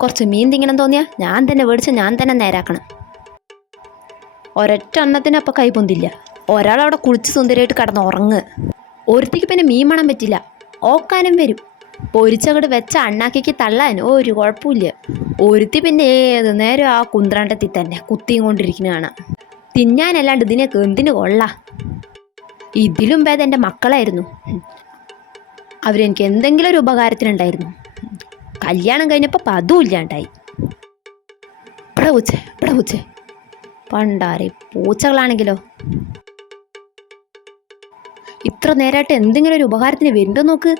കുറച്ച് മീൻ തിങ്ങണം തോന്നിയാൽ ഞാൻ തന്നെ മേടിച്ച് ഞാൻ തന്നെ നേരാക്കണം. ഒരൊറ്റ എണ്ണത്തിന് അപ്പം കൈ പൊന്തില്ല. ഒരാളവിടെ കുളിച്ച് സുന്ദരമായിട്ട് കിടന്ന് ഉറങ്ങ്. ഒരുത്തിക്ക് പിന്നെ മീൻ മണം പറ്റില്ല, ഓക്കാനും വരും. പൊരിച്ചങ്ങോട്ട് വെച്ച അണ്ണാക്കിക്ക് തള്ളാൻ ഒരു കുഴപ്പമില്ല. ഒരുത്തി പിന്നെ ഏത് നേരം ആ കുന്ത്രണ്ടത്തിൽ തന്നെ കുത്തിയും കൊണ്ടിരിക്കുന്ന കാണാം. തിന്നാനല്ലാണ്ട് ഇതിനൊക്കെ എന്തിനു കൊള്ളാം. ഇതിലും ഭേദം എൻ്റെ മക്കളായിരുന്നു. അവരെനിക്ക് എന്തെങ്കിലും ഒരു ഉപകാരത്തിനുണ്ടായിരുന്നു. കല്യാണം കഴിഞ്ഞപ്പോൾ അതും ഇല്ലാണ്ടായി. ഇവിടെ പൂച്ചേ പണ്ടാരെ പൂച്ചകളാണെങ്കിലോ ഇത്ര നേരമായിട്ട് എന്തെങ്കിലും ഒരു ഉപകാരത്തിന് വരുന്നുണ്ടോ നോക്ക്.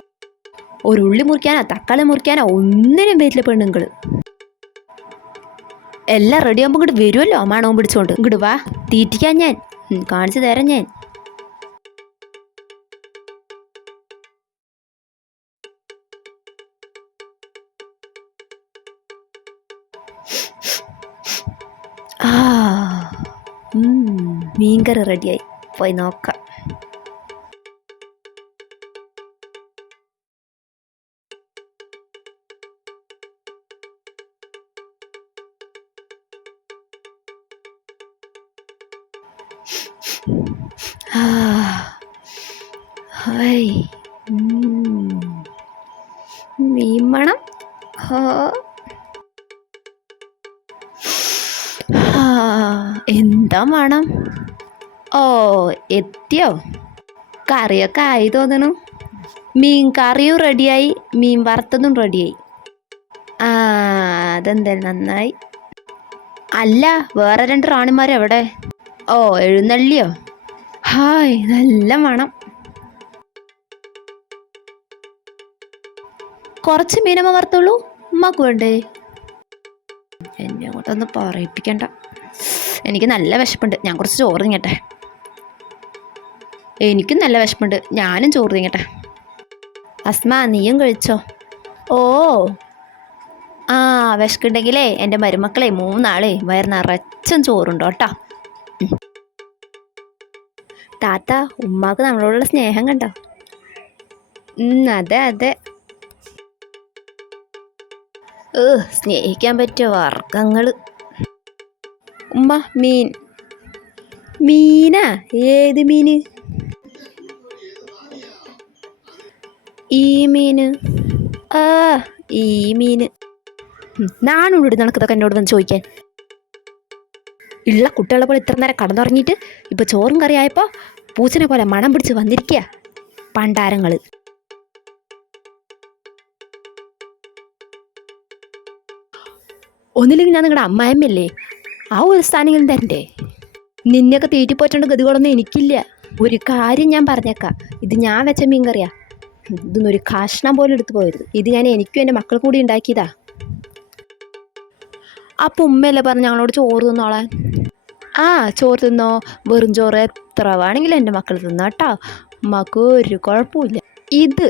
ഒരു ഉള്ളി മുറിക്കാനോ തക്കാളി മുറിക്കാനോ ഒന്നിനും വരില്ല പെണ്ണുങ്ങൾ. എല്ലാം റെഡിയാകുമ്പോൾ ഇങ്ങോട്ട് വരുമല്ലോ മണവും പിടിച്ചോണ്ട്. ഇങ്ങോട്ട് വാ, തീറ്റിക്കാൻ ഞാൻ കാണിച്ചു തരാം ഞാൻ. മീൻകറി റെഡിയായി, പോയി നോക്കാം. മീൻ മണം. എന്താ മണം? ഓ എത്തിയോ? കറിയൊക്കെ ആയി തോന്നണു. മീൻ കറിയും റെഡിയായി, മീൻ വറുത്തതും റെഡിയായി. അതെന്തായാലും നന്നായി. അല്ല, വേറെ 2 റാണിമാരെവിടെ? ഓ എഴുന്നള്ളിയോ? ഹായ്, നല്ല മണം. കുറച്ച് മീനമ്മ വറുത്തുള്ളൂ, ഉമ്മാക്ക് വേണ്ടേ? എന്നെ അങ്ങോട്ടൊന്ന് പറയിപ്പിക്കണ്ട. എനിക്ക് നല്ല വിശപ്പുണ്ട്, ഞാൻ കുറച്ച് ചോറ് തിങ്ങട്ടെ. എനിക്കും നല്ല വിശപ്പുണ്ട്, ഞാനും ചോറ് തിങ്ങട്ടെ. അസ്മ, നീയും കഴിച്ചോ? ഓ വിശക്കുണ്ടെങ്കിലേ എൻ്റെ മരുമക്കളെ 3 ആളെ വയർ നിറച്ചും ചോറുണ്ടോ കേട്ടോ. താത്ത, ഉമ്മാക്ക് നമ്മളോടുള്ള സ്നേഹം കണ്ടോ? അതെ. സ്നേഹിക്കാൻ പറ്റിയ വർഗങ്ങൾ. ഉമ്മ, മീനാ? ഏത് മീന്? ഈ മീന്. ഈ മീന്. നാണുണ്ട് നിനക്കിതൊക്കെ എന്നോട് വന്ന് ചോദിക്കാൻ. ഉള്ള കുട്ടികളെ പോലെ ഇത്ര നേരം കടന്നുറങ്ങിയിട്ട് ഇപ്പം ചോറും കറിയായപ്പോൾ പൂച്ചനെ പോലെ മണം പിടിച്ച് വന്നിരിക്കുക പണ്ടാരങ്ങൾ. ഒന്നില്ലെങ്കിൽ ഞാൻ നിങ്ങളുടെ അമ്മായിമ്മല്ലേ, ആ ഒരു സ്ഥാനെങ്കിലും തരണ്ടേ? നിന്നെയൊക്കെ തീറ്റിപ്പോറ്റേണ്ട ഗതികളൊന്നും എനിക്കില്ല. ഒരു കാര്യം ഞാൻ പറഞ്ഞേക്കാം, ഇത് ഞാൻ വെച്ച മീൻ കറിയാ. ഇതൊന്നും ഒരു കഷ്ണം പോലും എടുത്തു പോകരുത്. ഇത് ഞാൻ എനിക്കും എൻ്റെ മക്കൾ കൂടി ഉണ്ടാക്കിയതാ. അപ്പം ഉമ്മയല്ലേ പറഞ്ഞ് ഞങ്ങളോട് ചോറ് തിന്നോളാൻ. ചോറ് തിന്നോ, വെറും ചോറ് എത്ര വേണമെങ്കിലും എൻ്റെ മക്കൾ തിന്നോ കേട്ടോ. ഉമ്മക്ക് ഒരു കുഴപ്പമില്ല. ഇത്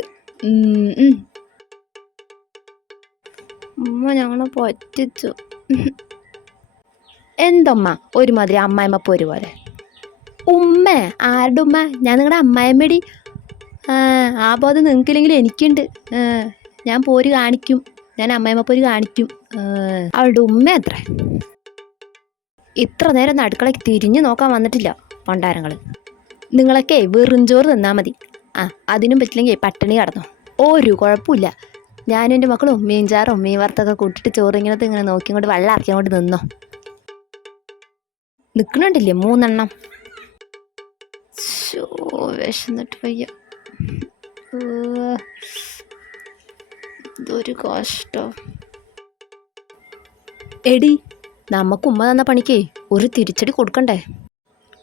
ഉമ്മ ഞങ്ങളെ പറ്റിച്ചു. എന്തമ്മ ഒരുമാതിരി അമ്മായിമ്മ പോര് പോലെ? ഉമ്മ ആരുടെ ഉമ്മ? ഞാൻ നിങ്ങളുടെ അമ്മായിമ്മടി. ആ ബോധം നിങ്ങൾക്കില്ലെങ്കിലും എനിക്കുണ്ട്. ഞാൻ പോര് കാണിക്കും, ഞാൻ അമ്മായിമ്മ പോര് കാണിക്കും. അവളുടെ ഉമ്മ അത്ര. ഇത്ര നേരം ഒന്നും അടുക്കളയ്ക്ക് തിരിഞ്ഞു നോക്കാൻ വന്നിട്ടില്ല പണ്ടാരങ്ങൾ. നിങ്ങളൊക്കെ വെറും ചോറ് തിന്നാൽ മതി. അതിനും പറ്റില്ലെങ്കിൽ പട്ടിണി കടന്നോ, ഒരു കുഴപ്പമില്ല. ഞാനും എൻ്റെ മക്കളും മീൻചാറും മീൻ വറുത്തൊക്കെ കൂട്ടിയിട്ട് ചോറ് ഇങ്ങനെ നോക്കി കൊണ്ട് വെള്ളം ഇറക്കി കൊണ്ട് നിന്നോ. നിൽക്കണുണ്ടില്ലേ 3 എണ്ണം. വിശന്നിട്ട് വയ്യ. ഇതൊരു കഷ്ടം. എടി, നമുക്ക് ഉമ്മ തന്ന പണിക്ക് ഒരു തിരിച്ചടി കൊടുക്കണ്ടേ?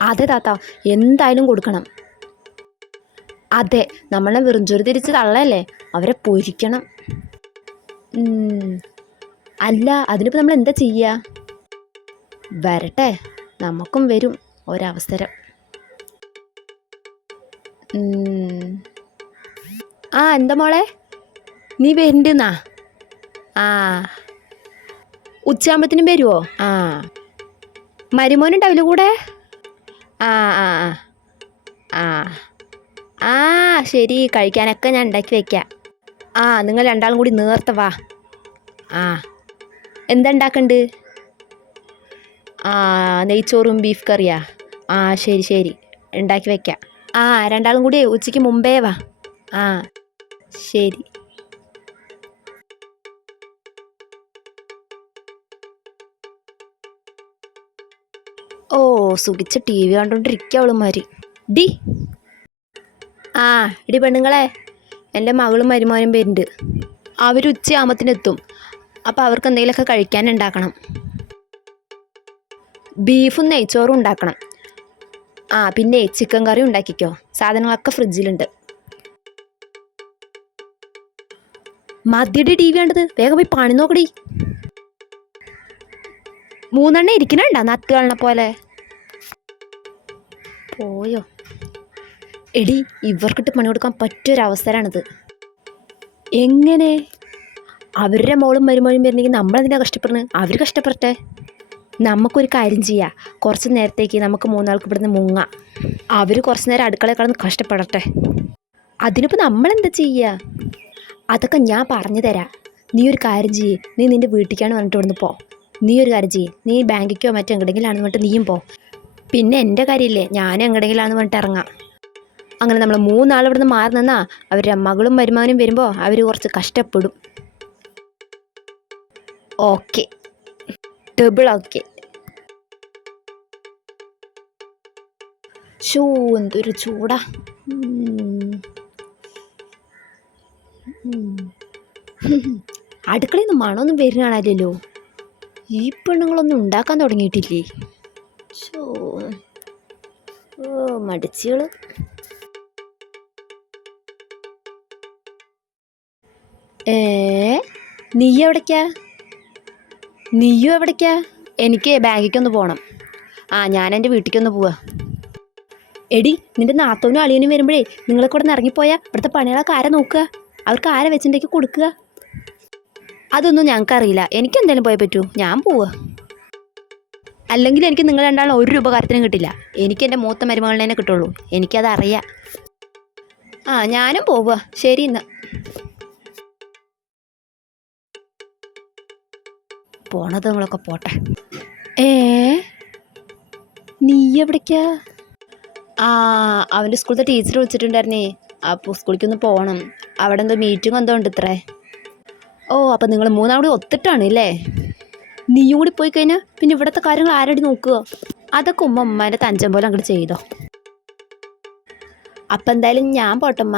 അതെ താത്ത, എന്തായാലും കൊടുക്കണം. അതെ, നമ്മളെ വെറുംചോറ് തിരിച്ച് തള്ളല്ലേ, അവരെ പൊരിക്കണം. അല്ല, അതിനിപ്പോൾ നമ്മൾ എന്താ ചെയ്യുക? വരട്ടെ, നമുക്കും വരും ഒരവസരം. എന്താ മോളെ, നീ വരുന്നുണ്ടെന്നാ? ഉച്ചയാകുമ്പത്തിനും വരുമോ? മരുമോനുണ്ടാവില്ല കൂടെ? ശരി, കഴിക്കാനൊക്കെ ഞാൻ ഉണ്ടാക്കി വയ്ക്കാം. നിങ്ങൾ 2 ആളും കൂടി നേരത്തെ വാ. എന്താ ഉണ്ടാക്കണ്ട്? ആ, നെയ്ച്ചോറും ബീഫ് കറിയാ? ആ, ശരി ശരി, ഉണ്ടാക്കി വെക്കാം. ആ, രണ്ടാളും കൂടി ഉച്ചയ്ക്ക് മുമ്പേ വാ. ആ, ശരി. ഓ, സുഖിച്ച് ടി വി കണ്ടോണ്ടിരിക്കുക അവളുമാര്. ഡി ആ ഇടി പെണ്ണുങ്ങളെ, എൻ്റെ മകളും മരുമോനും വരുന്നുണ്ട്. അവർ ഉച്ചയാകുമ്പത്തിനെത്തും. അപ്പോൾ അവർക്ക് എന്തെങ്കിലുമൊക്കെ കഴിക്കാനുണ്ടാക്കണം. ബീഫും നെയ്ച്ചോറും ഉണ്ടാക്കണം. ആ, പിന്നെ ചിക്കൻ കറി ഉണ്ടാക്കിക്കോ. സാധനങ്ങളൊക്കെ ഫ്രിഡ്ജിലുണ്ട്. മതിയുടെ ടി വി കണ്ടത്, വേഗം പോയി പണി നോക്കടി. മൂന്നെണ്ണം ഇരിക്കണുണ്ടാ നത്ത് കാണണ പോലെ. പോയോ? എടി, ഇവർക്കിട്ട് പണി കൊടുക്കാൻ പറ്റിയൊരവസരമാണിത്. എങ്ങനെ? അവരുടെ മോളും മരുമോളും വരുന്നെങ്കിൽ നമ്മളെന്തിനാ കഷ്ടപ്പെടുന്നത്? അവർ കഷ്ടപ്പെടട്ടെ. നമുക്കൊരു കാര്യം ചെയ്യാം, കുറച്ച് നേരത്തേക്ക് നമുക്ക് മൂന്നാൾക്ക് ഇവിടുന്ന് മുങ്ങാം. അവർ കുറച്ച് നേരം അടുക്കളയിൽ കിടന്ന് കഷ്ടപ്പെടട്ടെ. അതിനിപ്പോൾ നമ്മളെന്താ ചെയ്യുക? അതൊക്കെ ഞാൻ പറഞ്ഞു തരാം. നീ ഒരു കാര്യം ചെയ്യ്, നീ നിൻ്റെ വീട്ടിലേക്കാണ് പറഞ്ഞിട്ട് ഇവിടുന്ന് പോ. നീ ഒരു കാര്യം ചെയ്യ്, നീ ബാങ്കിക്കോ മറ്റോ എങ്ങടെങ്കിലാണെന്ന് പറഞ്ഞിട്ട് നീയും പോ. പിന്നെ എൻ്റെ കാര്യമില്ലേ, ഞാനും എങ്ങടെങ്കിലാണെന്ന് പറഞ്ഞിട്ട് ഇറങ്ങാം. അങ്ങനെ നമ്മൾ മൂന്നാൾ ഇവിടുന്ന് മാറി നിന്നാൽ അവരുടെ മകളും മരുമാനും വരുമ്പോൾ അവർ കുറച്ച് കഷ്ടപ്പെടും. Okay, double okay. ഷൂ, എന്തൊരു ചൂടാ. അടുക്കളയിൽ നിന്ന് മണമൊന്നും വരുന്നതാണല്ലോ. ഈ പെണ്ണുങ്ങളൊന്നും ഉണ്ടാക്കാൻ തുടങ്ങിയിട്ടില്ലേ? ഷോ, ഓ മടിച്ചുകൾ. നീ എവിടേക്കാ? നീയും എവിടേക്കാ? എനിക്ക് ബാങ്കിക്കൊന്ന് പോകണം. ആ, ഞാൻ എൻ്റെ വീട്ടിലേക്കൊന്ന് പോവാ. എടി, നിൻ്റെ നാത്തൂനും അളിയനും വരുമ്പോഴേ നിങ്ങളെ കൂടെ ഇറങ്ങിപ്പോയാൽ ഇവിടുത്തെ പണികളൊക്കെ ആരെ നോക്കുക? അവർക്ക് ആരെ വെച്ചിട്ടുണ്ടെങ്കിൽ കൊടുക്കുക? അതൊന്നും ഞങ്ങൾക്കറിയില്ല. എനിക്ക് എന്തായാലും പോയേ പറ്റൂ. ഞാൻ പോവുക. അല്ലെങ്കിൽ എനിക്ക് നിങ്ങൾ രണ്ടാളും ഒരു ഉപകാരത്തിനും കിട്ടില്ല. എനിക്ക് എൻ്റെ മൂത്ത മരുമകളിനെ തന്നെ കിട്ടുള്ളൂ. എനിക്കതറിയാം. ആ, ഞാനും പോവുക. ശരി എന്നാൽ. പോണത് നിങ്ങളൊക്കെ പോട്ടെ. നീ എവിടേക്കാ? ആ, അവൻ്റെ സ്കൂളത്തെ ടീച്ചർ വിളിച്ചിട്ടുണ്ടായിരുന്നേ. അപ്പോൾ സ്കൂളിലേക്കൊന്ന് പോകണം. അവിടെ എന്തോ മീറ്റിംഗ് എന്തോ ഉണ്ട് ഇത്രേ. ഓ, അപ്പം നിങ്ങൾ മൂന്നാം കൂടി ഒത്തിട്ടാണ് അല്ലേ? നീയും കൂടി പോയി കഴിഞ്ഞാൽ പിന്നെ ഇവിടുത്തെ കാര്യങ്ങൾ ആരടി നോക്കുക? അതൊക്കെ ഉമ്മൻ്റെ തഞ്ചം പോലെ അങ്ങോട്ട് ചെയ്തോ. അപ്പം എന്തായാലും ഞാൻ പോട്ടമ്മ.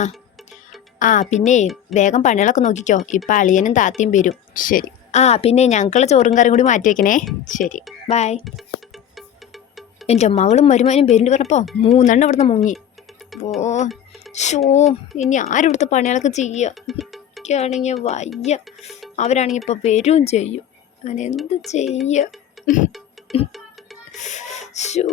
ആ, പിന്നെ വേഗം പണികളൊക്കെ നോക്കിക്കോ. ഇപ്പം അളിയനും താത്തയും വരും. ശരി. ആ, പിന്നെ ഞങ്ങൾക്കുള്ള ചോറും കറിയും കൂടി മാറ്റി വയ്ക്കണേ. ശരി, ബൈ. എൻ്റെ മകളും മരുമകനും പേരിൻ്റെ പറഞ്ഞപ്പോൾ മൂന്നെണ്ണം ഇവിടുന്ന് മുങ്ങി. ഓ ഷോ, ഇനി ആരും ഇവിടുത്തെ പണികളൊക്കെ ചെയ്യുക? എനിക്കാണെങ്കിൽ വയ്യ. അവരാണെങ്കിൽ ഇപ്പോൾ വരും ചെയ്യും. ഞാൻ എന്ത് ചെയ്യുക? ഷോ.